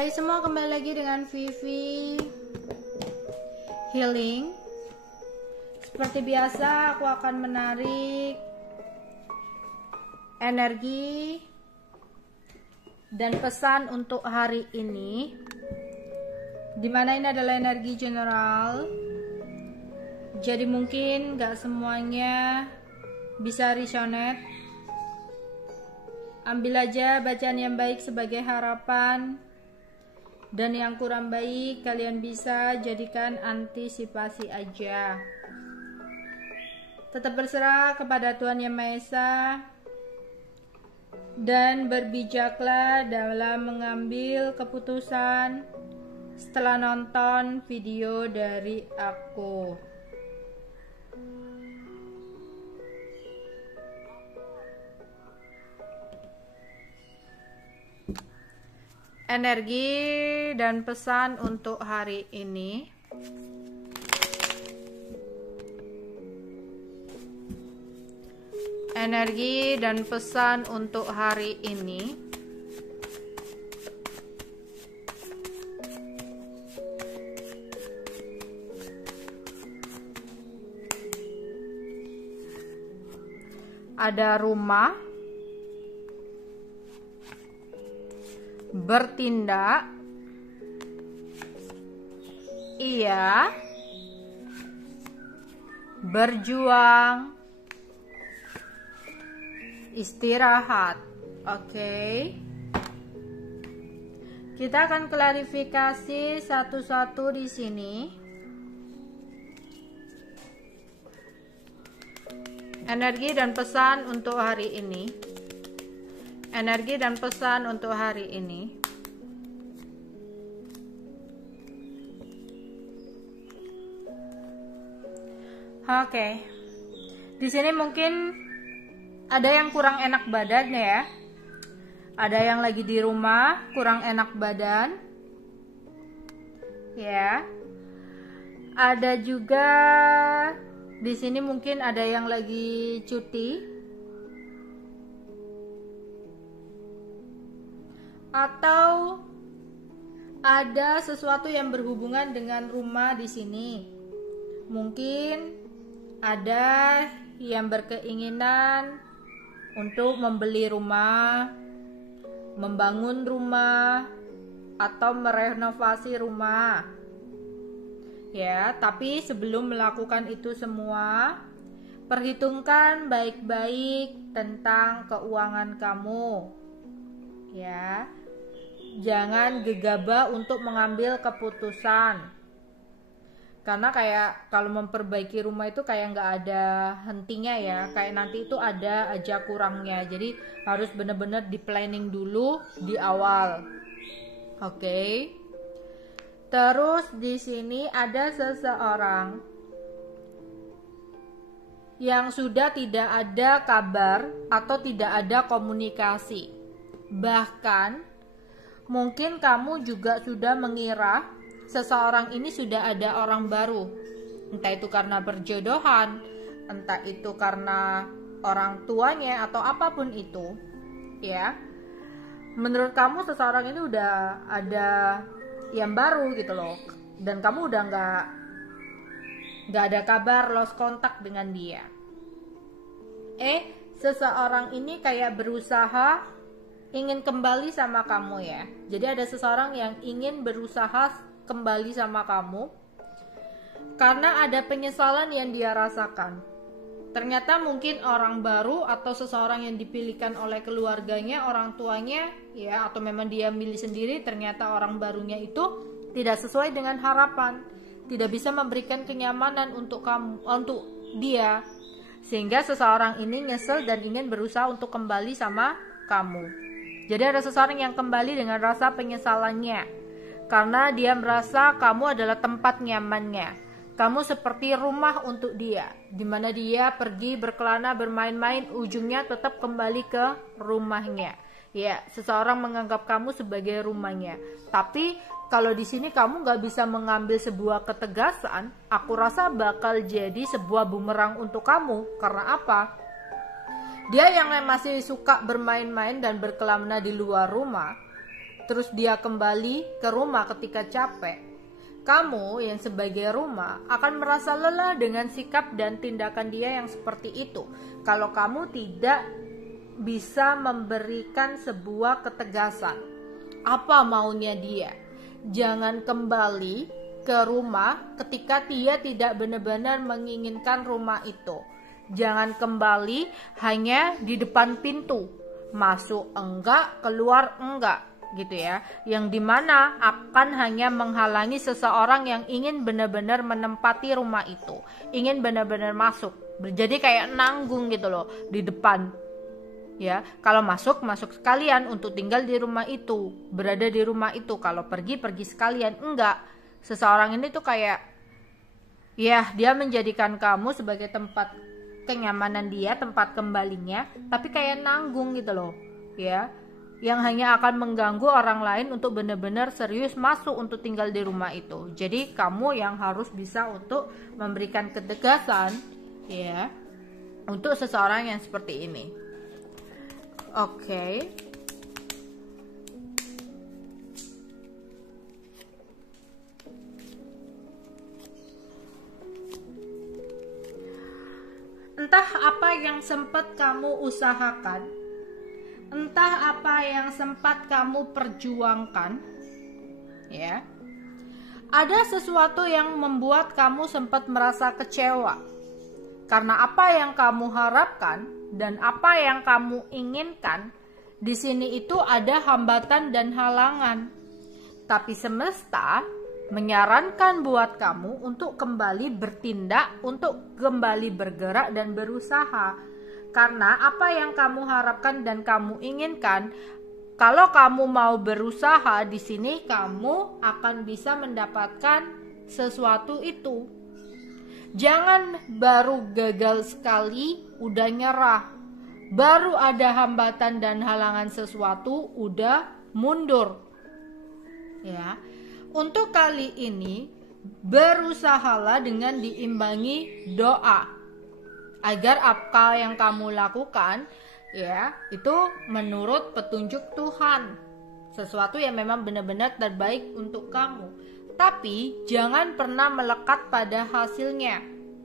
Hai semua, kembali lagi dengan Vivi Healing. Seperti biasa, aku akan menarik energi dan pesan untuk hari ini, dimana ini adalah energi general. Jadi mungkin gak semuanya bisa resonate. Ambil aja bacaan yang baik sebagai harapan, dan yang kurang baik kalian bisa jadikan antisipasi aja. Tetap berserah kepada Tuhan Yang Maha Esa, dan berbijaklah dalam mengambil keputusan setelah nonton video dari aku. Energi dan pesan untuk hari ini. Energi dan pesan untuk hari ini. Ada rumah, bertindak, iya, berjuang, istirahat. Oke. Kita akan klarifikasi satu-satu di sini. Energi dan pesan untuk hari ini. Energi dan pesan untuk hari ini. Oke. Di sini mungkin ada yang kurang enak badannya ya. Ada yang lagi di rumah kurang enak badan. Ya. Ada juga di sini mungkin ada yang lagi cuti. Atau ada sesuatu yang berhubungan dengan rumah di sini. Mungkin ada yang berkeinginan untuk membeli rumah, membangun rumah, atau merenovasi rumah. Ya, tapi sebelum melakukan itu semua, perhitungkan baik-baik tentang keuangan kamu. Ya. Jangan gegabah untuk mengambil keputusan, karena kayak kalau memperbaiki rumah itu kayak nggak ada hentinya ya, kayak nanti itu ada aja kurangnya. Jadi harus bener-bener di planning dulu di awal. Oke. Terus di sini ada seseorang yang sudah tidak ada kabar atau tidak ada komunikasi. Bahkan mungkin kamu juga sudah mengira seseorang ini sudah ada orang baru. Entah itu karena berjodohan, entah itu karena orang tuanya, atau apapun itu. Ya. Menurut kamu seseorang ini udah ada yang baru gitu loh. Dan kamu udah nggak ada kabar, lost kontak dengan dia. Seseorang ini kayak berusaha ingin kembali sama kamu ya. Jadi ada seseorang yang ingin berusaha kembali sama kamu karena ada penyesalan yang dia rasakan. Ternyata mungkin orang baru atau seseorang yang dipilihkan oleh keluarganya, orang tuanya ya, atau memang dia milih sendiri, ternyata orang barunya itu tidak sesuai dengan harapan, tidak bisa memberikan kenyamanan untuk kamu, untuk dia, sehingga seseorang ini nyesel dan ingin berusaha untuk kembali sama kamu. Jadi ada seseorang yang kembali dengan rasa penyesalannya, karena dia merasa kamu adalah tempat nyamannya. Kamu seperti rumah untuk dia, dimana dia pergi berkelana, bermain-main, ujungnya tetap kembali ke rumahnya. Ya, seseorang menganggap kamu sebagai rumahnya. Tapi kalau di sini kamu nggak bisa mengambil sebuah ketegasan, aku rasa bakal jadi sebuah bumerang untuk kamu. Karena apa? Dia yang masih suka bermain-main dan berkelana di luar rumah, terus dia kembali ke rumah ketika capek, kamu yang sebagai rumah akan merasa lelah dengan sikap dan tindakan dia yang seperti itu. Kalau kamu tidak bisa memberikan sebuah ketegasan, apa maunya dia. Jangan kembali ke rumah ketika dia tidak benar-benar menginginkan rumah itu. Jangan kembali hanya di depan pintu, masuk enggak, keluar enggak, gitu ya. Yang dimana akan hanya menghalangi seseorang yang ingin benar-benar menempati rumah itu, ingin benar-benar masuk. Jadi kayak nanggung gitu loh di depan. Ya, kalau masuk sekalian untuk tinggal di rumah itu, berada di rumah itu. Kalau pergi sekalian. Enggak. Seseorang ini tuh kayak, ya, dia menjadikan kamu sebagai tempat kenyamanan dia, tempat kembalinya, tapi kayak nanggung gitu loh, ya, yang hanya akan mengganggu orang lain untuk benar-benar serius masuk untuk tinggal di rumah itu. Jadi kamu yang harus bisa untuk memberikan ketegasan, ya, untuk seseorang yang seperti ini. Oke. Entah apa yang sempat kamu usahakan, entah apa yang sempat kamu perjuangkan, ya, ada sesuatu yang membuat kamu sempat merasa kecewa karena apa yang kamu harapkan dan apa yang kamu inginkan. Di sini itu ada hambatan dan halangan, tapi semesta menyarankan buat kamu untuk kembali bertindak, untuk kembali bergerak dan berusaha. Karena apa yang kamu harapkan dan kamu inginkan, kalau kamu mau berusaha di sini, kamu akan bisa mendapatkan sesuatu itu. Jangan baru gagal sekali udah nyerah, baru ada hambatan dan halangan sesuatu udah mundur. Ya. Untuk kali ini, berusahalah dengan diimbangi doa agar apa yang kamu lakukan, ya, itu menurut petunjuk Tuhan, sesuatu yang memang benar-benar terbaik untuk kamu. Tapi jangan pernah melekat pada hasilnya.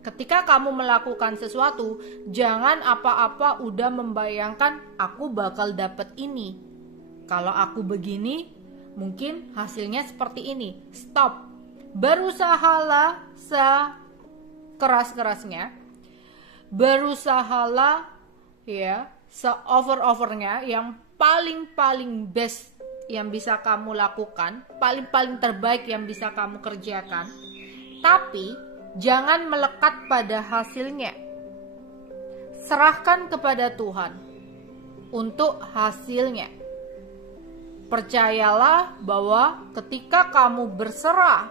Ketika kamu melakukan sesuatu, jangan apa-apa udah membayangkan aku bakal dapet ini. Kalau aku begini, mungkin hasilnya seperti ini. Stop. Berusahalah sekeras-kerasnya. Berusahalah, ya, se-over-overnya, yang paling best yang bisa kamu lakukan, paling terbaik yang bisa kamu kerjakan. Tapi jangan melekat pada hasilnya. Serahkan kepada Tuhan untuk hasilnya. Percayalah bahwa ketika kamu berserah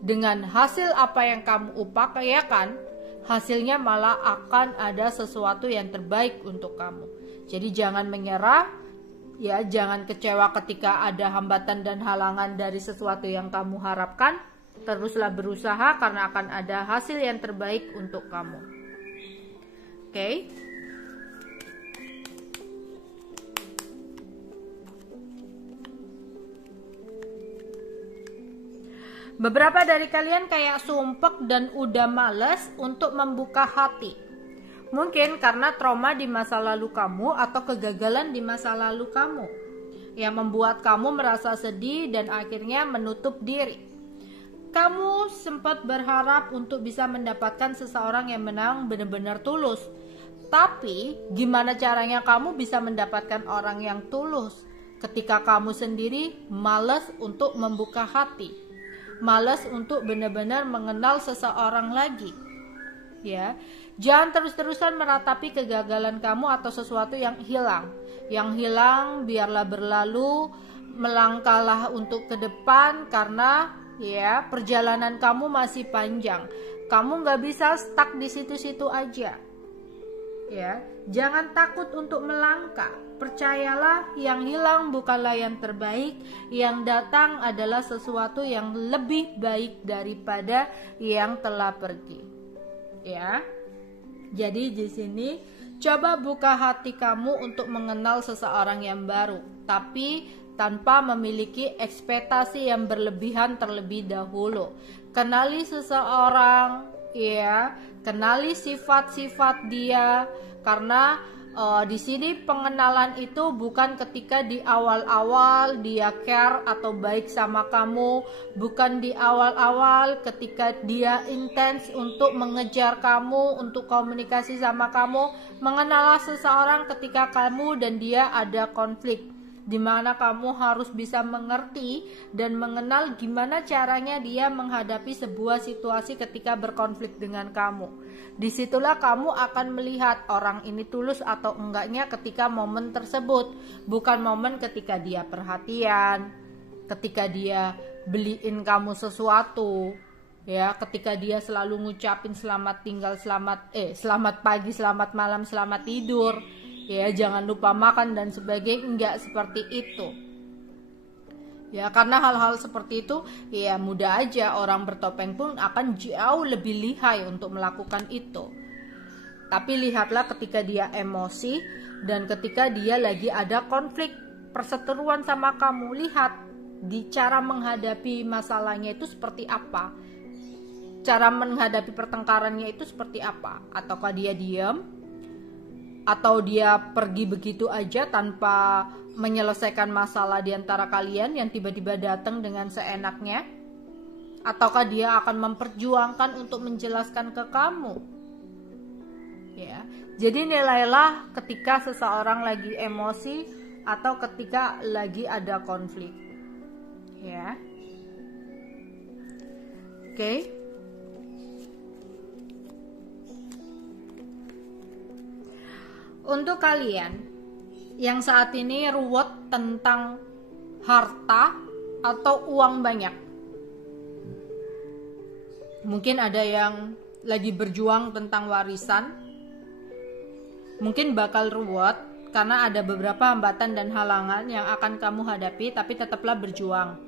dengan hasil apa yang kamu upayakan, hasilnya malah akan ada sesuatu yang terbaik untuk kamu. Jadi jangan menyerah, ya, jangan kecewa ketika ada hambatan dan halangan dari sesuatu yang kamu harapkan. Teruslah berusaha karena akan ada hasil yang terbaik untuk kamu. Oke? Beberapa dari kalian kayak sumpek dan udah males untuk membuka hati. Mungkin karena trauma di masa lalu kamu atau kegagalan di masa lalu kamu yang membuat kamu merasa sedih dan akhirnya menutup diri. Kamu sempat berharap untuk bisa mendapatkan seseorang yang memang benar-benar tulus. Tapi gimana caranya kamu bisa mendapatkan orang yang tulus ketika kamu sendiri malas untuk membuka hati? Malas untuk benar-benar mengenal seseorang lagi, ya. Jangan terus-terusan meratapi kegagalan kamu atau sesuatu yang hilang. Yang hilang biarlah berlalu, melangkahlah untuk ke depan karena, ya, perjalanan kamu masih panjang. Kamu nggak bisa stuck di situ-situ aja, ya. Jangan takut untuk melangkah. Percayalah, yang hilang bukanlah yang terbaik, yang datang adalah sesuatu yang lebih baik daripada yang telah pergi. Ya. Jadi di sini coba buka hati kamu untuk mengenal seseorang yang baru, tapi tanpa memiliki ekspektasi yang berlebihan terlebih dahulu. Kenali seseorang, ya, kenali sifat-sifat dia, karena di sini pengenalan itu bukan ketika di awal-awal dia care atau baik sama kamu, bukan di awal-awal ketika dia intens untuk mengejar kamu, untuk komunikasi sama kamu. Mengenal seseorang ketika kamu dan dia ada konflik, di mana kamu harus bisa mengerti dan mengenal gimana caranya dia menghadapi sebuah situasi ketika berkonflik dengan kamu. Disitulah kamu akan melihat orang ini tulus atau enggaknya ketika momen tersebut, bukan momen ketika dia perhatian, ketika dia beliin kamu sesuatu, ya, ketika dia selalu ngucapin selamat tinggal, selamat pagi, selamat malam, selamat tidur, ya, jangan lupa makan dan sebagainya. Enggak seperti itu. Ya, karena hal-hal seperti itu ya mudah aja, orang bertopeng pun akan jauh lebih lihai untuk melakukan itu. Tapi lihatlah ketika dia emosi dan ketika dia lagi ada konflik perseteruan sama kamu, lihat di cara menghadapi masalahnya itu seperti apa. Cara menghadapi pertengkarannya itu seperti apa? Ataukah dia diam? Atau dia pergi begitu aja tanpa menyelesaikan masalah di antara kalian yang tiba-tiba datang dengan seenaknya? Ataukah dia akan memperjuangkan untuk menjelaskan ke kamu? Ya, jadi nilailah ketika seseorang lagi emosi atau ketika lagi ada konflik. Ya. Oke. Untuk kalian yang saat ini ruwet tentang harta atau uang banyak, mungkin ada yang lagi berjuang tentang warisan, mungkin bakal ruwet karena ada beberapa hambatan dan halangan yang akan kamu hadapi, tapi tetaplah berjuang.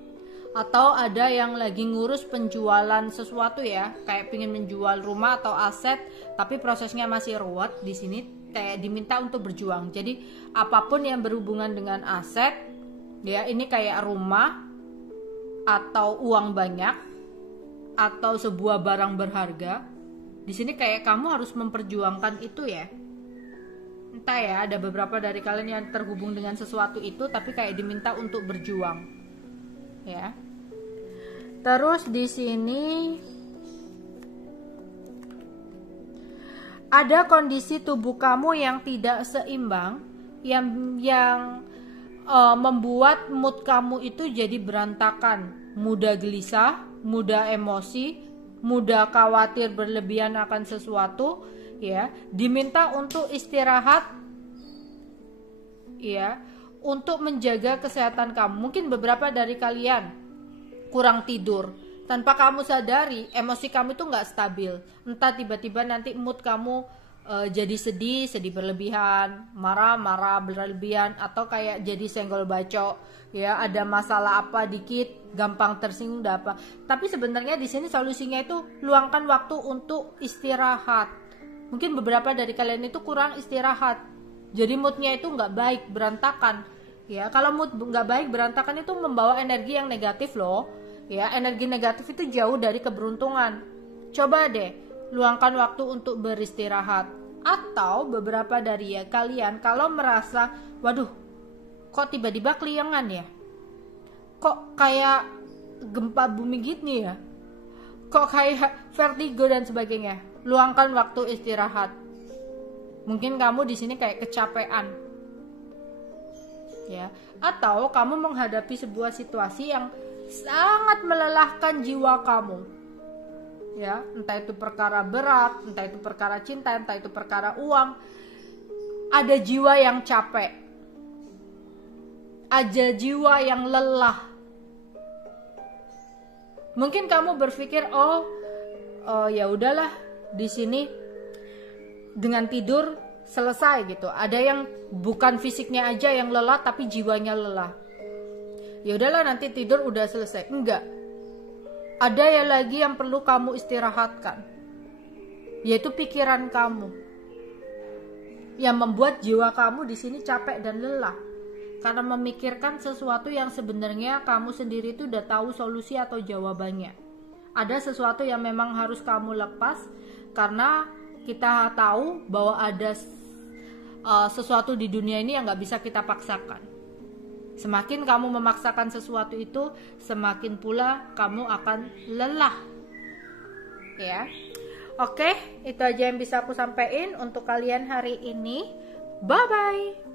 Atau ada yang lagi ngurus penjualan sesuatu, ya, kayak pengen menjual rumah atau aset, tapi prosesnya masih ruwet. Di sini kayak diminta untuk berjuang. Jadi apapun yang berhubungan dengan aset, ya, ini kayak rumah atau uang banyak atau sebuah barang berharga, di sini kayak kamu harus memperjuangkan itu, ya. Entah ya, ada beberapa dari kalian yang terhubung dengan sesuatu itu tapi kayak diminta untuk berjuang, ya. Terus di sini ada kondisi tubuh kamu yang tidak seimbang, yang membuat mood kamu itu jadi berantakan, mudah gelisah, mudah emosi, mudah khawatir berlebihan akan sesuatu, ya. Diminta untuk istirahat, ya, untuk menjaga kesehatan kamu. Mungkin beberapa dari kalian kurang tidur, tanpa kamu sadari emosi kamu itu nggak stabil. Entah tiba-tiba nanti mood kamu jadi sedih berlebihan, marah berlebihan, atau kayak jadi senggol bacok, ya, ada masalah apa dikit gampang tersinggung apa. Tapi sebenarnya di sini solusinya itu luangkan waktu untuk istirahat. Mungkin beberapa dari kalian itu kurang istirahat, jadi moodnya itu nggak baik, berantakan, ya. Kalau mood nggak baik, berantakan itu membawa energi yang negatif loh, ya. Energi negatif itu jauh dari keberuntungan. Coba deh luangkan waktu untuk beristirahat. Atau beberapa dari kalian kalau merasa, waduh, kok tiba-tiba keliengan ya, kok kayak gempa bumi gini ya, kok kayak vertigo dan sebagainya, luangkan waktu istirahat. Mungkin kamu di sini kayak kecapean, ya. Atau kamu menghadapi sebuah situasi yang sangat melelahkan jiwa kamu, ya, entah itu perkara berat, entah itu perkara cinta, entah itu perkara uang. Ada jiwa yang capek, ada jiwa yang lelah. Mungkin kamu berpikir, oh ya udahlah, di sini dengan tidur selesai gitu. Ada yang bukan fisiknya aja yang lelah tapi jiwanya lelah. Ya udahlah, nanti tidur udah selesai. Enggak. Ada yang lagi yang perlu kamu istirahatkan, yaitu pikiran kamu, yang membuat jiwa kamu di sini capek dan lelah. karena memikirkan sesuatu yang sebenarnya kamu sendiri itu udah tahu solusi atau jawabannya. Ada sesuatu yang memang harus kamu lepas karena kita tahu bahwa ada sesuatu di dunia ini yang nggak bisa kita paksakan. Semakin kamu memaksakan sesuatu itu, semakin pula kamu akan lelah. Ya. Oke, itu aja yang bisa aku sampaikan untuk kalian hari ini. Bye bye.